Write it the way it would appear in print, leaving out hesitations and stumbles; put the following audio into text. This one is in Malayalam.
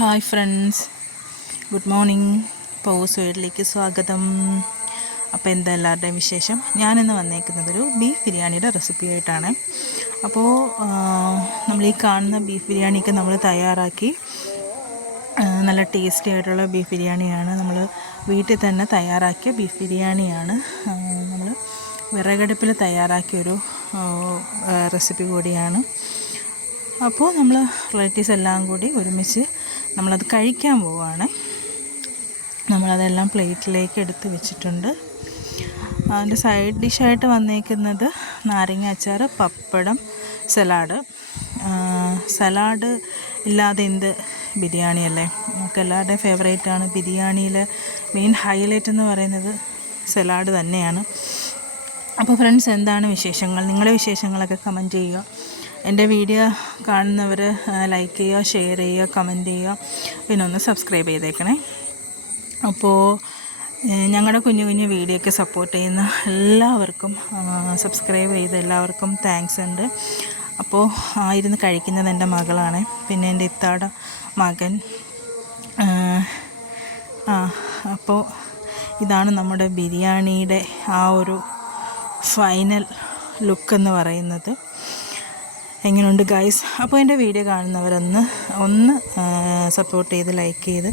Hi friends, good morning. Pause വീട്ടിലേക്ക് സ്വാഗതം. അപ്പോൾ എന്താ എല്ലാവരുടെയും വിശേഷം? ഞാനിന്ന് വന്നേക്കുന്നതൊരു ബീഫ് ബിരിയാണിയുടെ റെസിപ്പി ആയിട്ടാണ്. അപ്പോൾ നമ്മൾ ഈ കാണുന്ന ബീഫ് ബിരിയാണിയൊക്കെ നമ്മൾ തയ്യാറാക്കി നല്ല ടേസ്റ്റി ആയിട്ടുള്ള ബീഫ് ബിരിയാണിയാണ്. നമ്മൾ വീട്ടിൽ തന്നെ തയ്യാറാക്കിയ ബീഫ് ബിരിയാണിയാണ്. നമ്മൾ വിറകടുപ്പിൽ തയ്യാറാക്കിയൊരു റെസിപ്പി കൂടിയാണ്. അപ്പോൾ നമ്മൾ റിലേറ്റീവ്സ് എല്ലാം കൂടി ഒരുമിച്ച് നമ്മളത് കഴിക്കാൻ പോവുകയാണ്. നമ്മളതെല്ലാം പ്ലേറ്റിലേക്ക് എടുത്ത് വെച്ചിട്ടുണ്ട്. അതിൻ്റെ സൈഡ് ഡിഷായിട്ട് വന്നേക്കുന്നത് നാരങ്ങ അച്ചാർ, പപ്പടം, സലാഡ്. സലാഡ് ഇല്ലാതെ എന്ത് ബിരിയാണിയല്ലേ? നമുക്ക് എല്ലാവരുടെയും ഫേവറേറ്റാണ്. ബിരിയാണിയിലെ മെയിൻ ഹൈലൈറ്റ് എന്ന് പറയുന്നത് സലാഡ് തന്നെയാണ്. അപ്പോൾ ഫ്രണ്ട്സ്, എന്താണ് വിശേഷങ്ങൾ? നിങ്ങളുടെ വിശേഷങ്ങളൊക്കെ കമൻറ്റ് ചെയ്യുക. എൻ്റെ വീഡിയോ കാണുന്നവർ ലൈക്ക് ചെയ്യുക, ഷെയർ ചെയ്യുക, കമൻറ്റ് ചെയ്യുക, പിന്നെ ഒന്ന് സബ്സ്ക്രൈബ് ചെയ്തേക്കണേ. അപ്പോൾ ഞങ്ങളുടെ കുഞ്ഞു കുഞ്ഞു വീഡിയോ ഒക്കെ സപ്പോർട്ട് ചെയ്യുന്ന എല്ലാവർക്കും, സബ്സ്ക്രൈബ് ചെയ്ത എല്ലാവർക്കും താങ്ക്സ് ഉണ്ട്. അപ്പോൾ ഇരുന്ന് കഴിക്കുന്നത് എൻ്റെ മകളാണ്, പിന്നെ എൻ്റെ ഇത്താടെ മകൻ. അപ്പോൾ ഇതാണ് നമ്മുടെ ബിരിയാണിയുടെ ആ ഒരു ഫൈനൽ ലുക്ക് എന്ന് പറയുന്നത്. എങ്ങനെയുണ്ട് ഗൈസ്? അപ്പോൾ എൻ്റെ വീഡിയോ കാണുന്നവരൊന്ന് സപ്പോർട്ട് ചെയ്ത് ലൈക്ക് ചെയ്ത്